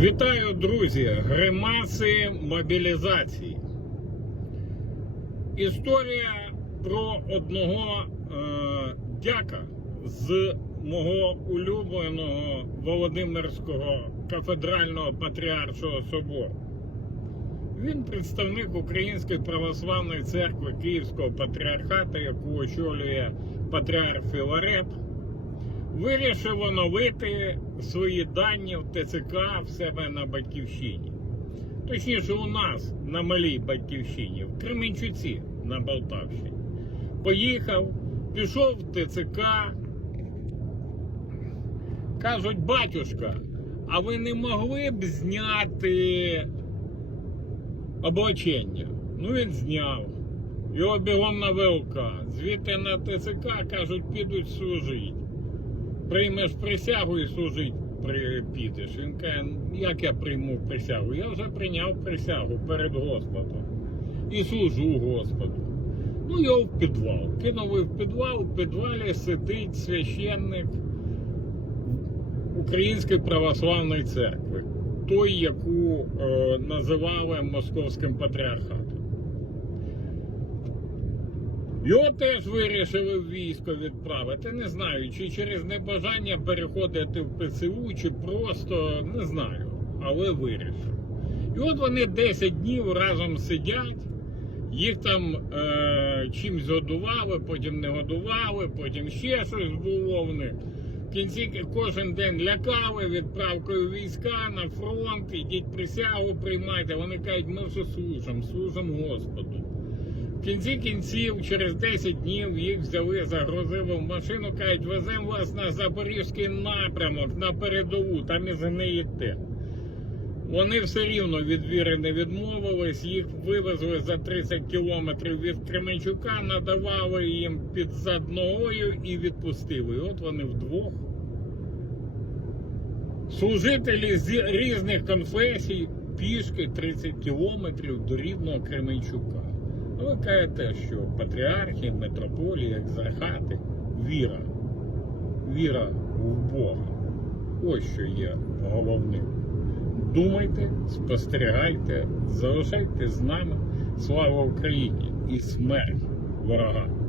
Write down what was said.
Вітаю, друзі! Гримаси мобілізації. Історія про одного е, дяка з мого улюбленого Володимирського кафедрального патріаршого собору. Він представник Української православної церкви Київського патріархату, яку очолює патріарх Філарет вирішив оновити свої дані в ТЦК в себе на батьківщині. Точніше, у нас на малій батьківщині, в Кременчуці на Полтавщині. Поїхав, пішов в ТЦК. Кажуть, батюшка, а ви не могли б зняти облачення? Ну він зняв. Його бігом на ВЛК. Звідти на ТЦК кажуть, підуть служити приймеш присягу і служить при, підеш. Він каже, як я прийму присягу? Я вже прийняв присягу перед Господом і служу Господу. Ну, його в підвал. Кинули в підвал, в підвалі сидить священник Української православної церкви, той, яку е, називали Московським патріархатом. Його теж вирішили в військо відправити. Не знаю, чи через небажання переходити в ПЦУ, чи просто не знаю, але вирішив. І от вони 10 днів разом сидять, їх там е, чимсь годували, потім не годували, потім ще щось було в них. В кінці кожен день лякали відправкою війська на фронт, ідіть присягу приймайте. Вони кажуть, ми вже служимо, служимо Господу. В кінці кінців, через 10 днів їх взяли, загрузили в машину, кажуть, веземо вас на Запорізький напрямок, на передову, там і згниєте. Вони все рівно від віри не відмовились, їх вивезли за 30 кілометрів від Кременчука, надавали їм під зад ногою і відпустили. І от вони вдвох. Служителі з різних конфесій пішки 30 кілометрів до рідного Кременчука. Ну, те, що патріархи, метрополії, екзархати, віра. Віра в Бога. Ось що є головним. Думайте, спостерігайте, залишайте з нами. Слава Україні і смерть ворогам!